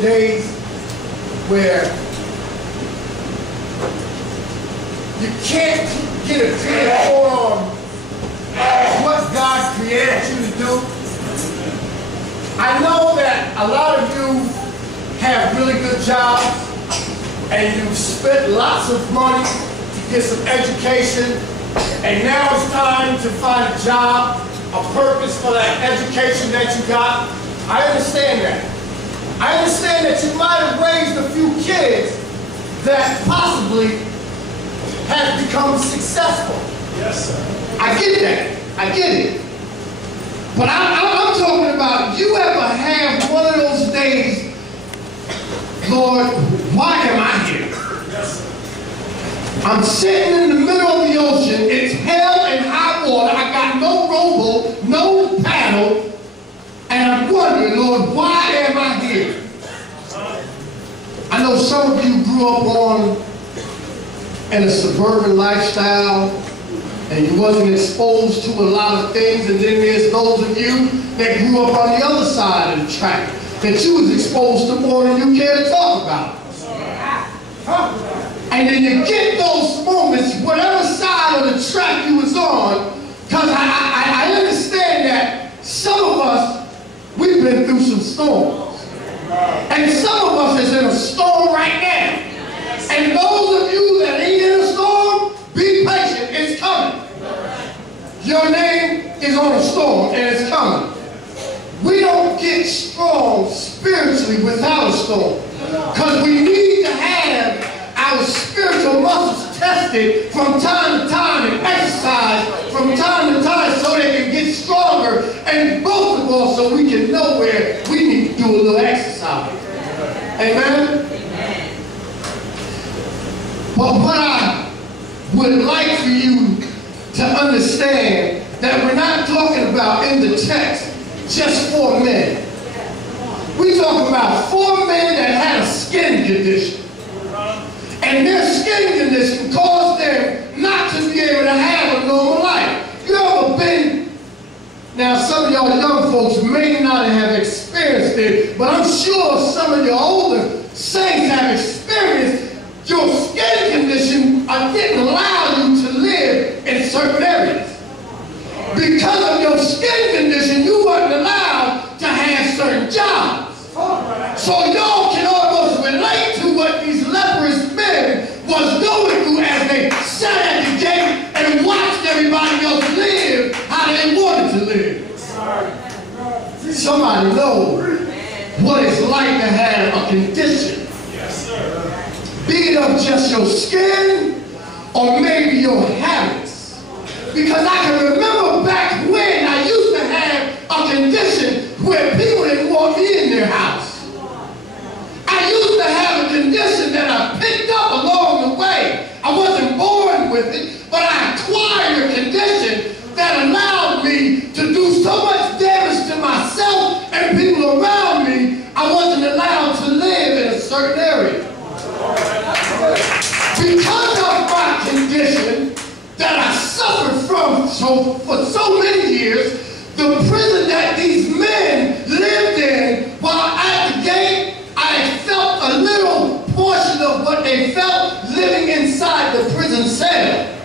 those days where you can't get a clear hold on what God created you to do? I know that a lot of you have really good jobs and you've spent lots of money to get some education, and now it's time to find a job, a purpose for that education that you got. I understand that. I understand that you might have raised a few kids that possibly have become successful. Yes, sir. I get that. I get it. But I'm talking about, you ever have one of those days, Lord, why am I here? Yes, sir. I'm sitting in the middle of the ocean. It's hell and high water. I got no rowboat, no paddle. And I'm wondering, Lord, why am I here? I know some of you grew up in a suburban lifestyle, and you wasn't exposed to a lot of things, and then there's those of you that grew up on the other side of the track that you was exposed to more than you care to talk about. And then you get those moments, whatever side of the track you was on, because I understand that some of us, we've been through some storms. And some of us is in a storm right now. And those of you that ain't in a storm, be patient, it's coming. Your name is on a storm and it's coming. We don't get strong spiritually without a storm. Because we need to have our spiritual muscles tested from time to time and exercise from time to time so they can get stronger, and both of us so we can know where we need to do a little exercise. Amen? Amen. But what I would like for you to understand, that we're not talking about in the text just 4 men. We're talking about 4 men that had a skin condition. And their skin condition caused them not to be able to have a normal life. You ever been, now some of y'all young folks may not have experienced it, but I'm sure some of your older saints have experienced your skin condition didn't allow you to live in certain areas. Because of your skin condition, you weren't allowed to have certain jobs. So y'all can almost relate to what these leprous men was going through as they sat at the gate and watched everybody else live how they wanted to live. Somebody knows what it's like to have a condition. Yes, sir. Be it of just your skin or maybe your habits. Because I can remember back when I used to have a condition where people didn't want me in their house. I used to have a condition that I picked up along the way. I wasn't born with it, but I acquired a condition that allowed me to do so much damage to myself and people around me. I wasn't allowed to live in a certain area. Because of my condition that I suffered from for so many years, the prison that these men lived in, while at the gate, I felt a little portion of what they felt living inside the prison cell.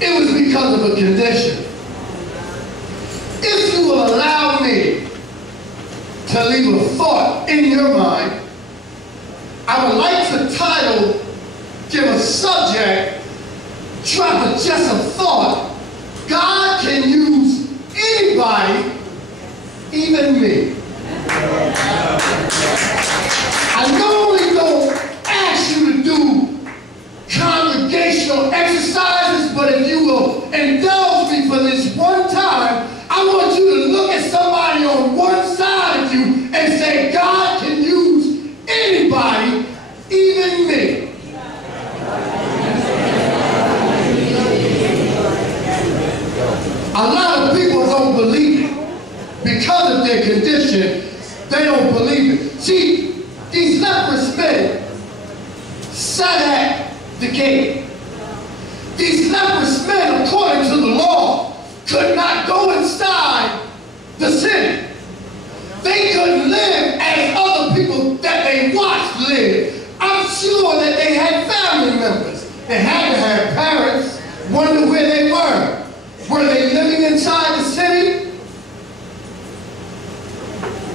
It was because of a condition. If you will allow me to leave a thought in your mind, I would like to give a subject, drop just a thought. God can use anybody, even me. I normally don't ask you to do congregational exercises, but if you will indulge me for this one time, I want you to look at somebody on one side of you and say, God can use anybody, even me. A lot of people don't believe it. Because of their condition, they don't believe it. See, these leprous men sat at the gate. These leprous men, according to the law, could not go inside the city. They couldn't live as other people that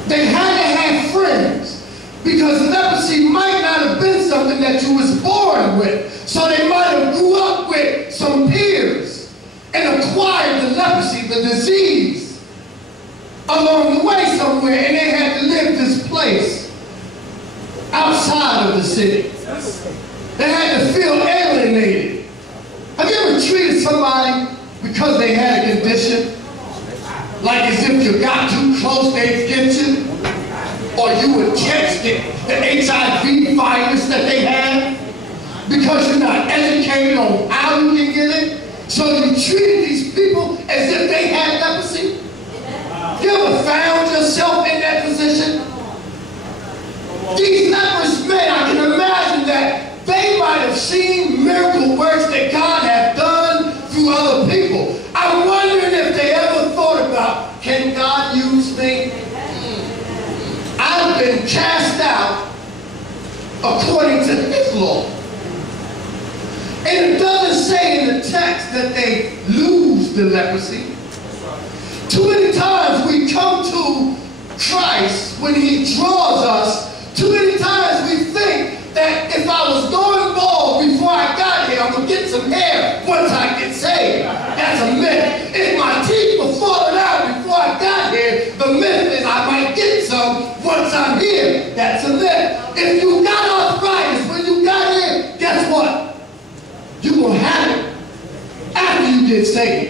They had to have friends, because leprosy might not have been something that you was born with. So they might have grew up with some peers and acquired the leprosy, the disease, along the way somewhere, and they had to live this place outside of the city. They had to feel alienated. Have you ever treated somebody because they had a condition? Like as if you got too close, they'd get you? Or you would catch the HIV virus that they had? Because you're not educated on how you can get it? So you treated these people as if they had leprosy? You ever found yourself in that position? These leprous men, I can imagine that they might have seen miracle works that God had done through other people. I'm wondering if they ever thought about, can God use me? I've been cast out according to his law. And it doesn't say in the text that they lose the leprosy. Too many times we come to Christ when he draws us. Too many times we think that if I was going bald before I got here, I'm going to get some hair once I get saved. That's a myth. If my teeth were falling out before I got here, the myth is I might get some once I'm here. That's a myth. If you got arthritis when you got here, guess what? You're going to have it after you get saved.